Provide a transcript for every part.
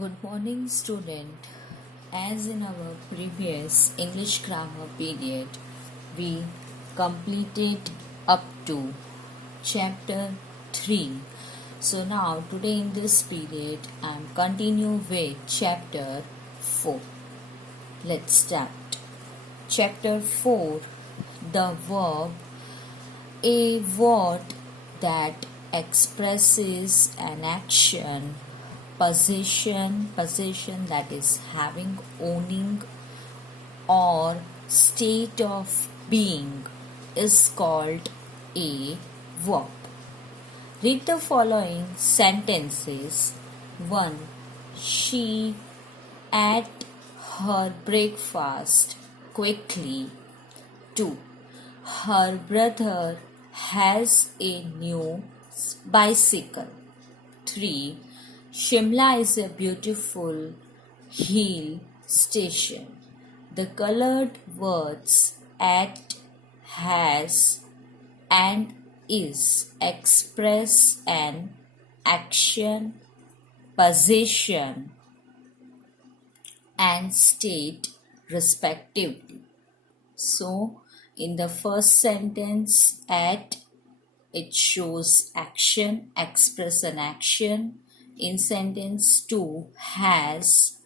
Good morning, student. As in our previous English grammar period, we completed up to chapter 3. So now today in this period, I am continue with chapter 4. Let's start. Chapter 4. The verb, a word that expresses an action, possession that is having, owning, or state of being is called a verb. Read the following sentences. 1. She ate her breakfast quickly. 2. Her brother has a new bicycle. 3. Shimla is a beautiful hill station. The colored words at, has, and is express an action, possession, and state respectively. So, in the first sentence, at, it shows action, express an action. In sentence 2, has,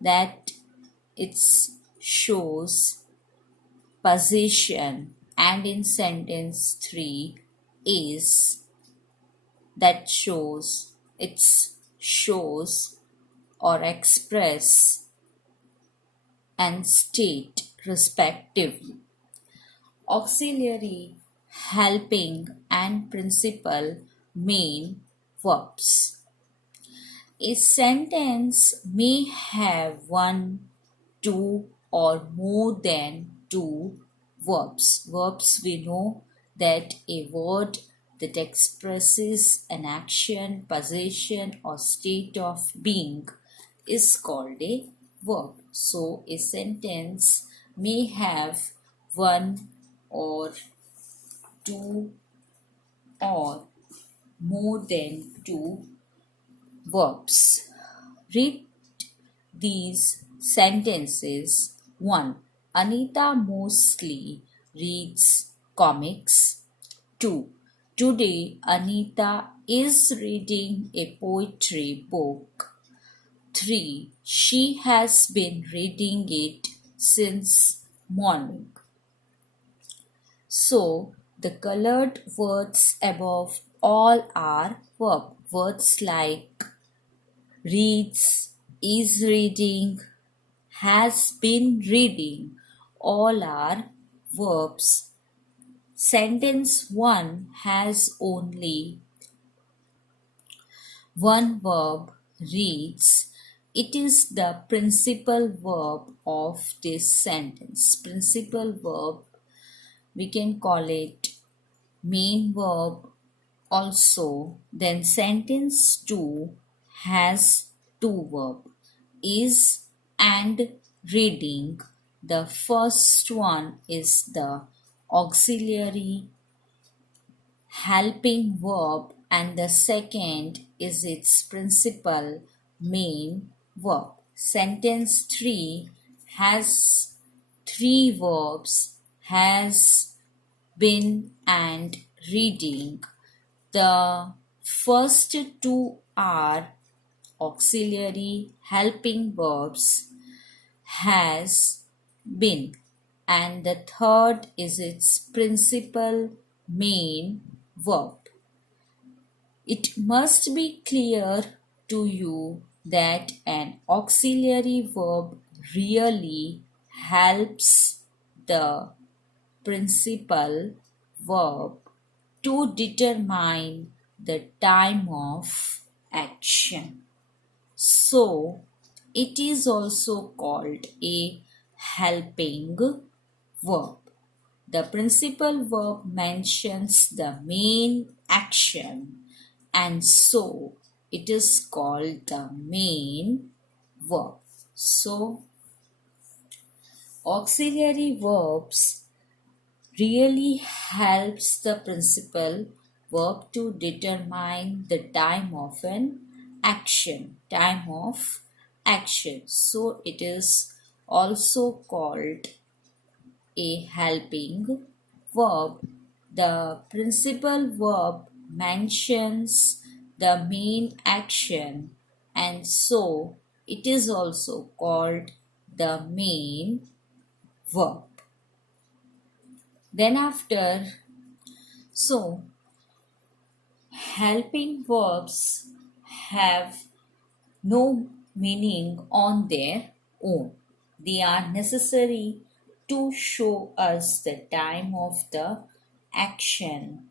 that it shows possession. And in sentence 3, is, that shows, it shows or express and state respectively. Auxiliary, helping, and principal main verbs. A sentence may have one, two, or more than two verbs. Verbs, we know that a word that expresses an action, possession, or state of being is called a verb. So, a sentence may have one or two or more than two verbs. Read these sentences. 1. Anita mostly reads comics. 2. Today Anita is reading a poetry book. 3. She has been reading it since morning. So, the colored words above all are verb. Words like reads, is reading, has been reading, all are verbs. Sentence 1 has only one verb, reads. It is the principal verb of this sentence. Principal verb, we can call it main verb also. Then sentence 2 has two verbs, is and reading. The first one is the auxiliary helping verb and the second is its principal main verb. Sentence 3 has three verbs, has, been, and reading. The first two are auxiliary helping verbs, has, been, and the third is its principal main verb. It must be clear to you that an auxiliary verb really helps the principal verb to determine the time of action. So, it is also called a helping verb. The principal verb mentions the main action and so it is called the main verb. So, auxiliary verbs really helps the principal verb to determine the time of an action, time of action. So it is also called a helping verb. The principal verb mentions the main action, and so it is also called the main verb. Then after, so helping verbs have no meaning on their own. They are necessary to show us the time of the action.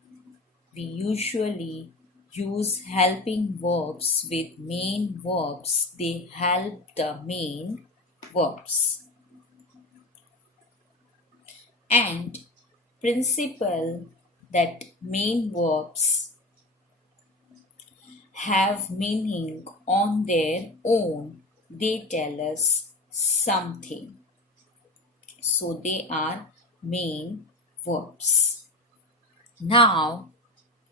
We usually use helping verbs with main verbs. They help the main verbs. And principle that main verbs have meaning on their own. They tell us something. So they are main verbs. Now,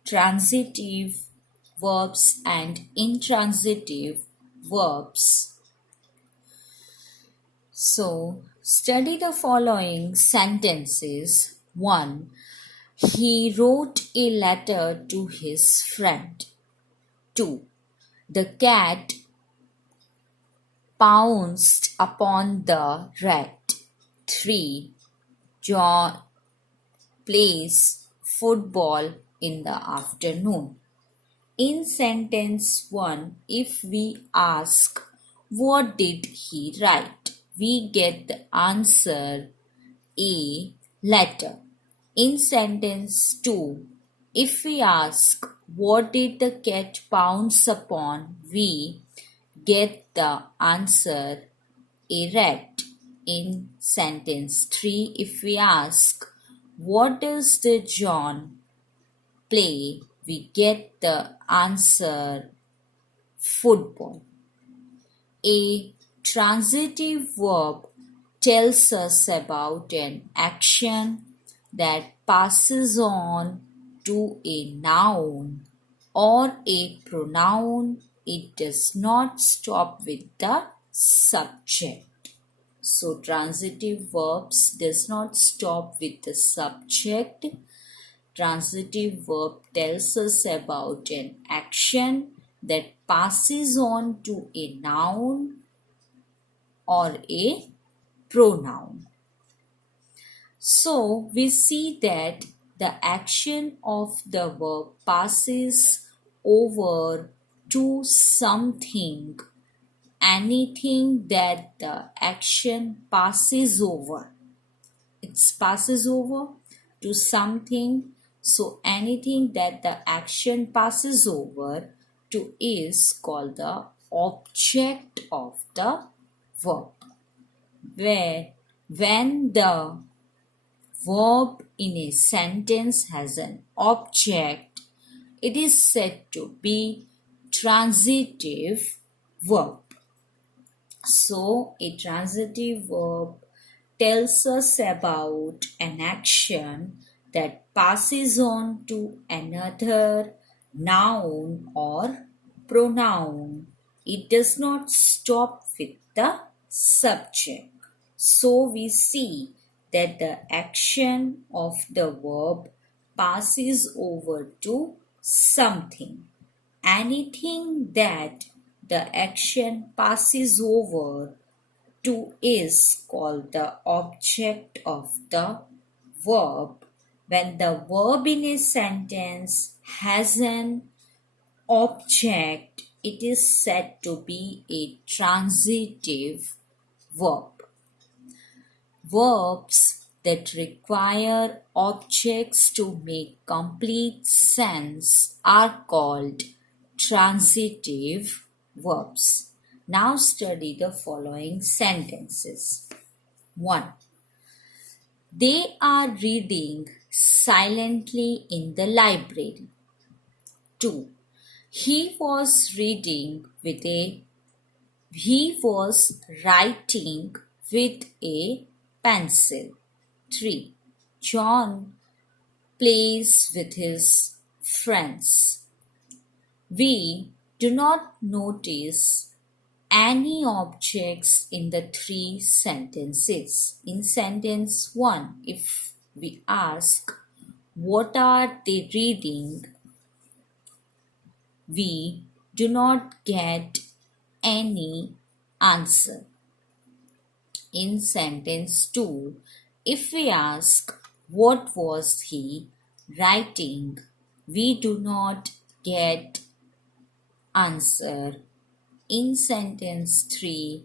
transitive verbs and intransitive verbs. So, study the following sentences. 1. He wrote a letter to his friend. 2. The cat pounced upon the rat. 3. John plays football in the afternoon. In sentence 1, if we ask, what did he write? We get the answer a letter. In sentence 2, if we ask, what did the cat pounce upon? We get the answer a rat. In sentence 3, if we ask, what does the John play? We get the answer football. A transitive verb tells us about an action that passes on to a noun or a pronoun. It does not stop with the subject. So transitive verbs does not stop with the subject. Transitive verb tells us about an action that passes on to a noun or a pronoun. So we see that the action of the verb passes over to something, anything that the action passes over. It passes over to something. So anything that the action passes over to is called the object of the verb. When the verb in a sentence has an object, it is said to be transitive verb. So a transitive verb tells us about an action that passes on to another noun or pronoun. It does not stop with the subject. So we see that the action of the verb passes over to something. Anything that the action passes over to is called the object of the verb. When the verb in a sentence has an object, it is said to be a transitive verb. Verbs that require objects to make complete sense are called transitive verbs. Now study the following sentences. 1. They are reading silently in the library. 2. He was writing with a pencil. 3. John plays with his friends. We do not notice any objects in the three sentences. In sentence 1, if we ask, what are they reading? We do not get any answer. In sentence 2, if we ask, what was he writing? We do not get answer. In sentence 3,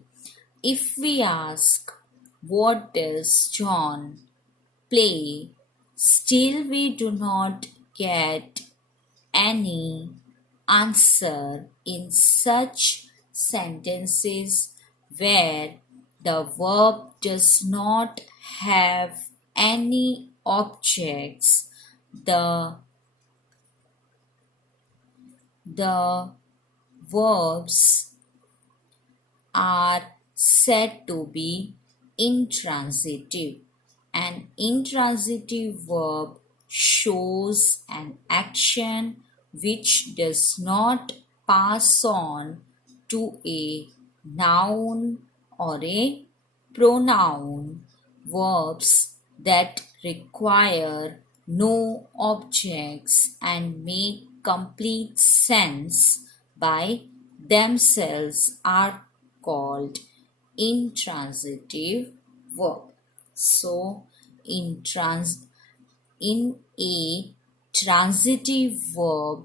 if we ask, what does John play? Still we do not get any answer. In such sentences where the verb does not have any objects, the verbs are said to be intransitive. An intransitive verb shows an action which does not pass on to a noun or a pronoun. Verbs that require no objects and make complete sense by themselves are called intransitive verb. So, in a transitive verb,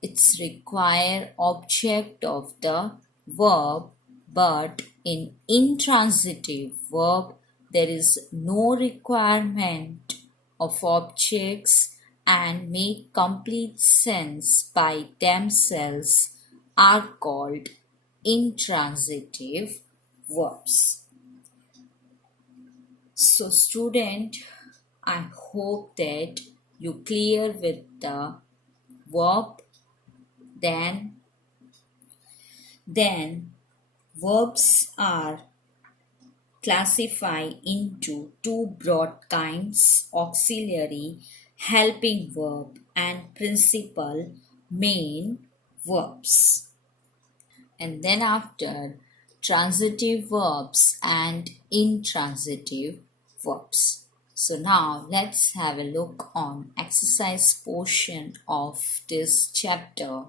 it's require object of the verb, but in intransitive verb there is no requirement of objects and make complete sense by themselves are called intransitive verbs. So student, I hope that you clear with the verb. Then verbs are classified into two broad kinds: auxiliary helping verb and principal main verbs. And then after, transitive verbs and intransitive verbs. So now let's have a look on exercise portion of this chapter.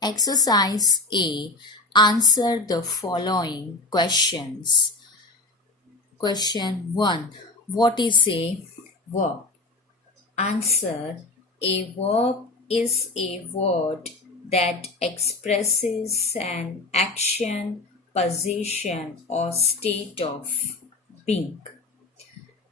Exercise A. Answer the following questions. Question 1. What is a verb? Answer. A verb is a word that expresses an action, position, or state of being.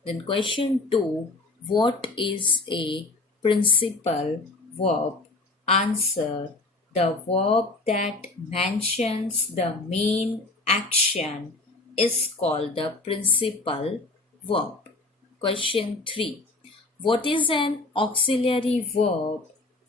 Then question 2. What is a principal verb? Answer. The verb that mentions the main action is called the principal verb. Question 3. What is an auxiliary verb?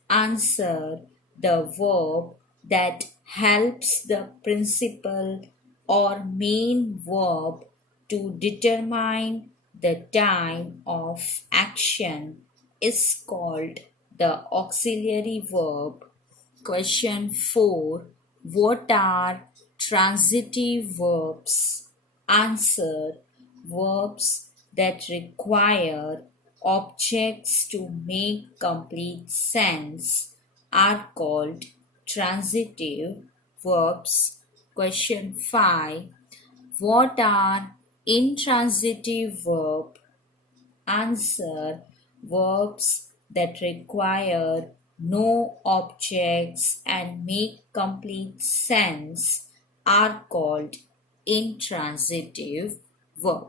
Answer. The verb that helps the principal or main verb to determine the time of action is called the auxiliary verb. Question 4. What are transitive verbs? Answer. Verbs that require objects to make complete sense are called transitive verbs. Question 5. What are intransitive verbs? Answer. Verbs that require no objects and make complete sense are called intransitive verb.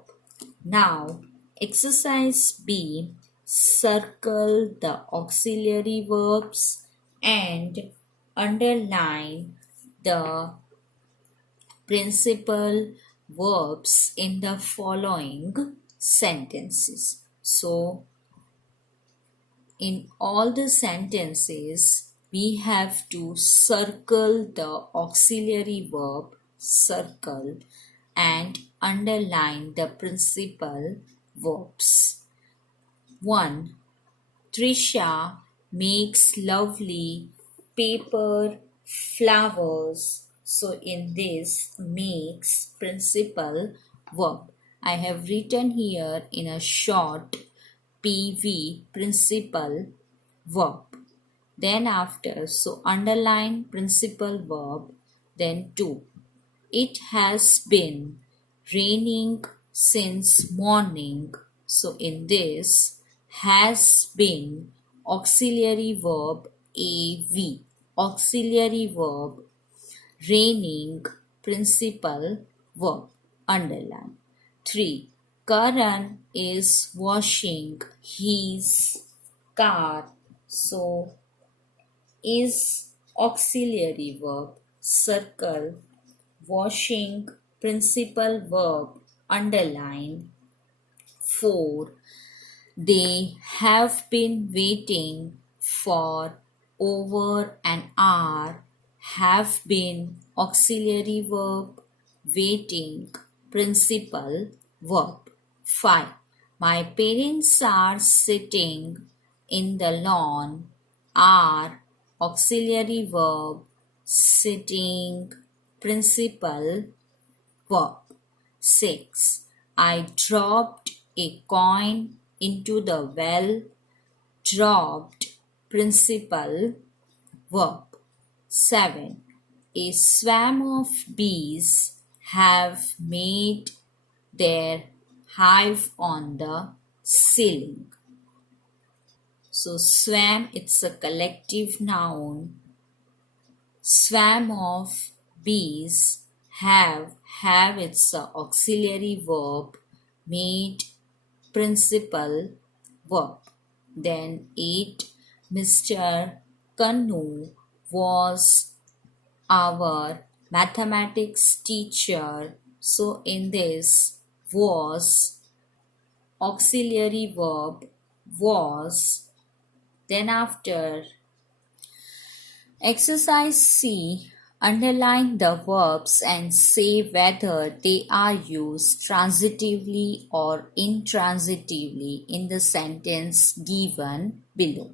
Now, exercise B. Circle the auxiliary verbs and underline the principal verbs in the following sentences. So, in all the sentences, we have to circle the auxiliary verb, circle, and underline the principal verbs. 1. Trisha makes lovely paper flowers So in this makes principal verb. I have written here in a short PV principal verb. Then after, so underline principal verb, then 2. It has been raining since morning. So in this, has been auxiliary verb AV. Auxiliary verb raining principal verb. Underline. 3. Karan is washing his car. So is auxiliary verb. Circle washing principal verb. Underline. 4. They have been waiting for over an hour. Have been auxiliary verb. Waiting principal verb. 5. My parents are sitting in the lawn. Are auxiliary verb. Sitting principal verb. 6. I dropped a coin into the well. Dropped principal verb. 7. A swarm of bees have made their hive on the ceiling. So swarm, it's a collective noun. Swarm of bees have its auxiliary verb, made principal verb. Then 8. Mr. Kanu was our mathematics teacher. So in this, was auxiliary verb was. Then after exercise C, underline the verbs and say whether they are used transitively or intransitively in the sentence given below.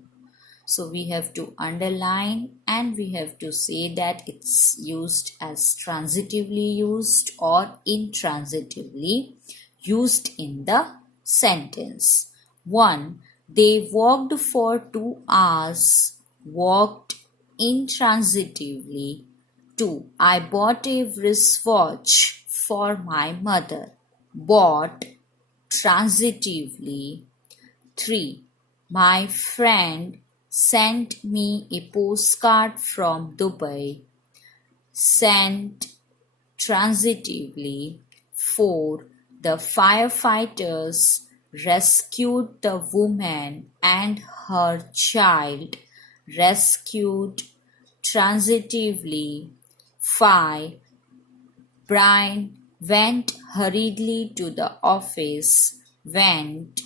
So we have to underline and we have to say that it's used as transitively used or intransitively used in the sentence. 1. They walked for 2 hours. Walked intransitively. 2. I bought a wristwatch for my mother. Bought transitively. 3. My friend sent me a postcard from Dubai. Sent transitively. 4. The firefighters rescued the woman and her child. Rescued transitively. 5. Brian went hurriedly to the office. Went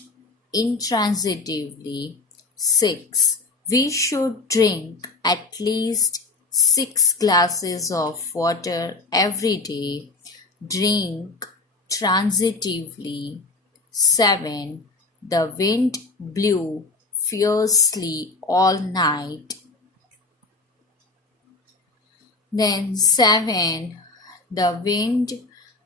intransitively. 6. We should drink at least 6 glasses of water every day. Drink transitively. 7. The wind blew fiercely all night. Then 7. The wind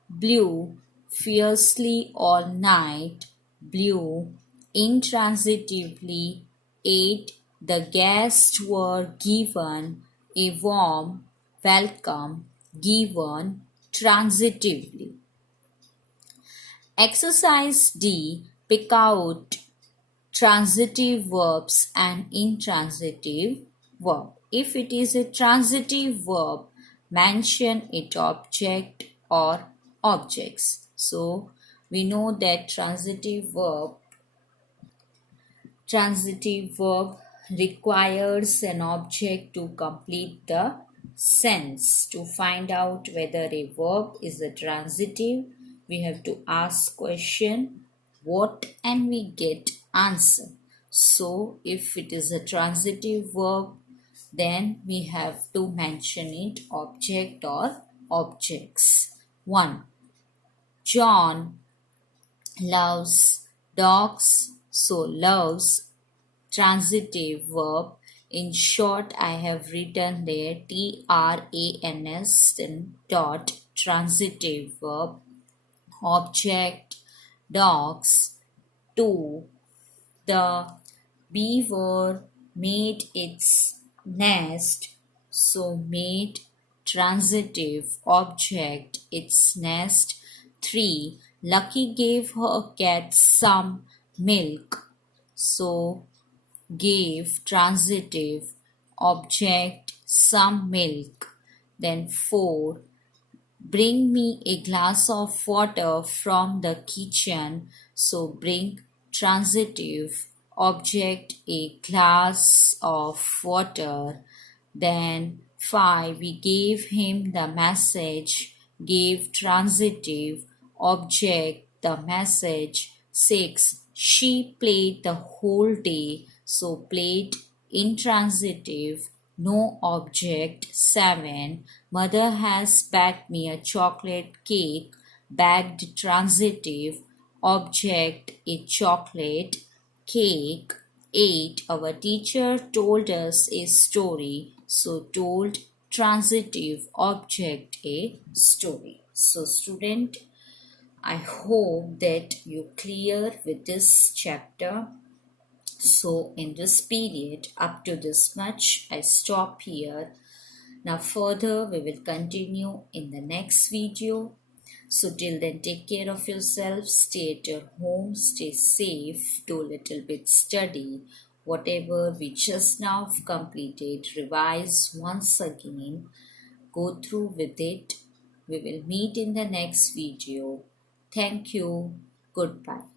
blew fiercely all night. Blew intransitively. 8. The guests were given a warm welcome. Given transitively. Exercise D. Pick out transitive verbs and intransitive verb. If it is a transitive verb, mention its object or objects. So we know that transitive verb requires an object to complete the sense. To find out whether a verb is a transitive, we have to ask question what and we get answer. So if it is a transitive verb, then we have to mention it object or objects. 1. John loves dogs. So loves transitive verb. In short, I have written there trans, then dot, transitive verb, object, dogs, to. The beaver made its nest, so made, transitive, object, its nest. 3. Lucky gave her cat some milk, so gave, transitive, object, some milk. Then 4. Bring me a glass of water from the kitchen. So bring, transitive, object, a glass of water. Then 5. We gave him the message. Gave, transitive, object, the message. 6. She played the whole day. So played, intransitive, no object. 7. Mother has baked me a chocolate cake. Baked, transitive, object, a chocolate cake. 8. Our teacher told us a story. So told, transitive, object, a story. So student, I hope that you clear with this chapter. So in this period, up to this much, I stop here. Now further we will continue in the next video. So till then, take care of yourself, stay at your home, stay safe, do a little bit study. Whatever we just now completed, revise once again, go through with it. We will meet in the next video. Thank you. Goodbye.